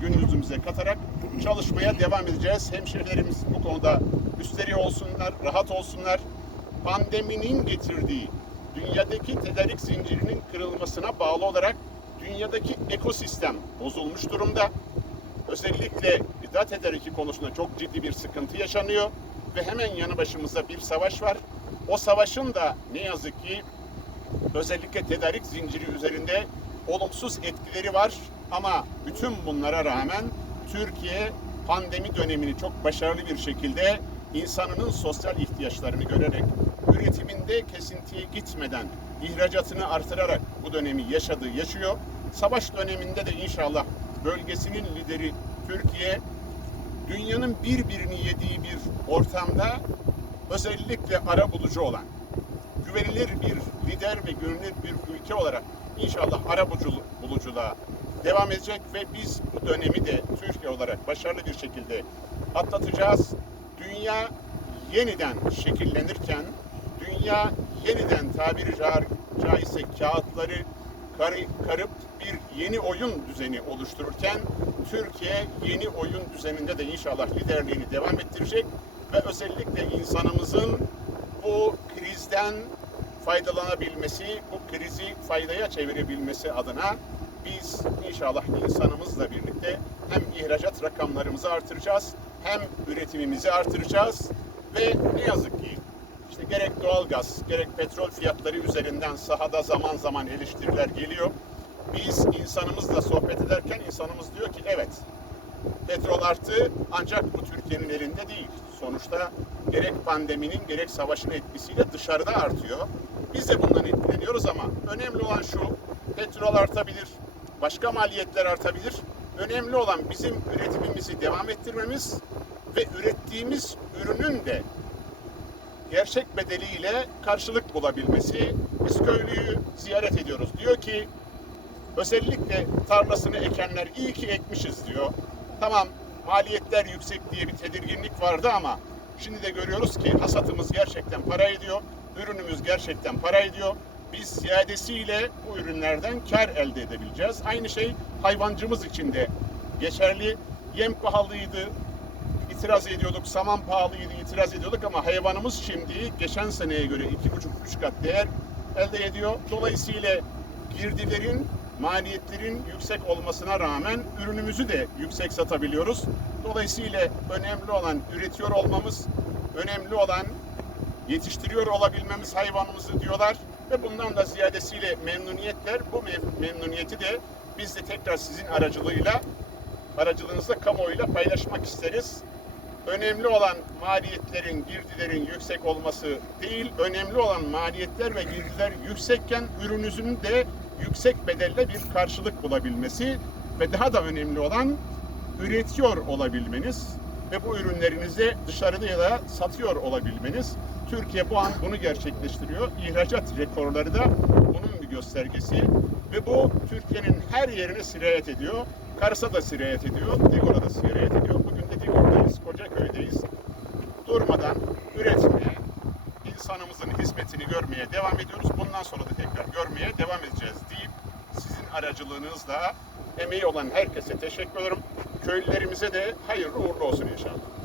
gün yüzümüze katarak çalışmaya devam edeceğiz. Hemşehrilerimiz bu konuda üstleri olsunlar, rahat olsunlar. Pandeminin getirdiği dünyadaki tedarik zincirinin kırılmasına bağlı olarak dünyadaki ekosistem bozulmuş durumda. Özellikle gıda tedariki konusunda çok ciddi bir sıkıntı yaşanıyor ve hemen yanı başımızda bir savaş var. O savaşın da ne yazık ki özellikle tedarik zinciri üzerinde olumsuz etkileri var. Ama bütün bunlara rağmen Türkiye pandemi dönemini çok başarılı bir şekilde insanının sosyal ihtiyaçlarını görerek üretiminde kesintiye gitmeden ihracatını artırarak bu dönemi yaşadı, yaşıyor. Savaş döneminde de inşallah bölgesinin lideri Türkiye dünyanın birbirini yediği bir ortamda özellikle ara bulucu olan güvenilir bir lider ve güvenilir bir ülke olarak inşallah ara bulucu- buluculuğa devam edecek ve biz bu dönemi de Türkiye olarak başarılı bir şekilde atlatacağız. Dünya yeniden şekillenirken, dünya yeniden tabiri ca- caizse kağıtları karı, karıp bir yeni oyun düzeni oluştururken Türkiye yeni oyun düzeninde de inşallah liderliğini devam ettirecek ve özellikle insanımızın bu krizden faydalanabilmesi, bu krizi faydaya çevirebilmesi adına biz inşallah insanımızla birlikte hem ihracat rakamlarımızı artıracağız, hem üretimimizi artıracağız ve ne yazık ki işte gerek doğalgaz, gerek petrol fiyatları üzerinden sahada zaman zaman eleştiriler geliyor. Biz insanımızla sohbet ederken insanımız diyor ki evet petrol arttı ancak bu Türkiye'nin elinde değil. Sonuçta gerek pandeminin gerek savaşın etkisiyle dışarıda artıyor. Biz de bundan etkileniyoruz ama önemli olan şu, petrol artabilir, başka maliyetler artabilir. Önemli olan bizim üretimimizi devam ettirmemiz ve ürettiğimiz ürünün de gerçek bedeliyle karşılık bulabilmesi. Biz köylüyü ziyaret ediyoruz. Diyor ki özellikle tarlasını ekenler iyi ki ekmişiz diyor. Tamam maliyetler yüksek diye bir tedirginlik vardı ama şimdi de görüyoruz ki hasatımız gerçekten para ediyor. Ürünümüz gerçekten para ediyor. Biz ziyadesiyle bu ürünlerden kar elde edebileceğiz. Aynı şey hayvancımız için de geçerli. Yem pahalıydı, itiraz ediyorduk. Saman pahalıydı, itiraz ediyorduk ama hayvanımız şimdi geçen seneye göre iki buçuk üç kat değer elde ediyor. Dolayısıyla girdilerin, maliyetlerin yüksek olmasına rağmen ürünümüzü de yüksek satabiliyoruz. Dolayısıyla önemli olan üretiyor olmamız, önemli olan yetiştiriyor olabilmemiz hayvanımızı diyorlar ve bundan da ziyadesiyle memnuniyetler. Bu mem- memnuniyeti de biz de tekrar sizin aracılığıyla aracılığınızla kamuoyuyla paylaşmak isteriz. Önemli olan maliyetlerin, girdilerin yüksek olması değil, önemli olan maliyetler ve girdiler yüksekken ürününüzün de yüksek bedelle bir karşılık bulabilmesi ve daha da önemli olan üretiyor olabilmeniz ve bu ürünlerinizi dışarıda ya da satıyor olabilmeniz. Türkiye bu an bunu gerçekleştiriyor. İhracat rekorları da bunun bir göstergesi ve bu Türkiye'nin her yerine sirayet ediyor. Kars'a da sirayet ediyor, Digor'a da sirayet ediyor. Bugün de Digor'dayız, Kocaköy'deyiz. Durmadan üretmeye, insanımızın hizmetini görmeye devam ediyoruz. Bundan sonra da tekrar görmeye devam edeceğiz deyip sizin aracılığınızla emeği olan herkese teşekkür ederim. Köylülerimize de hayırlı uğurlu olsun inşallah.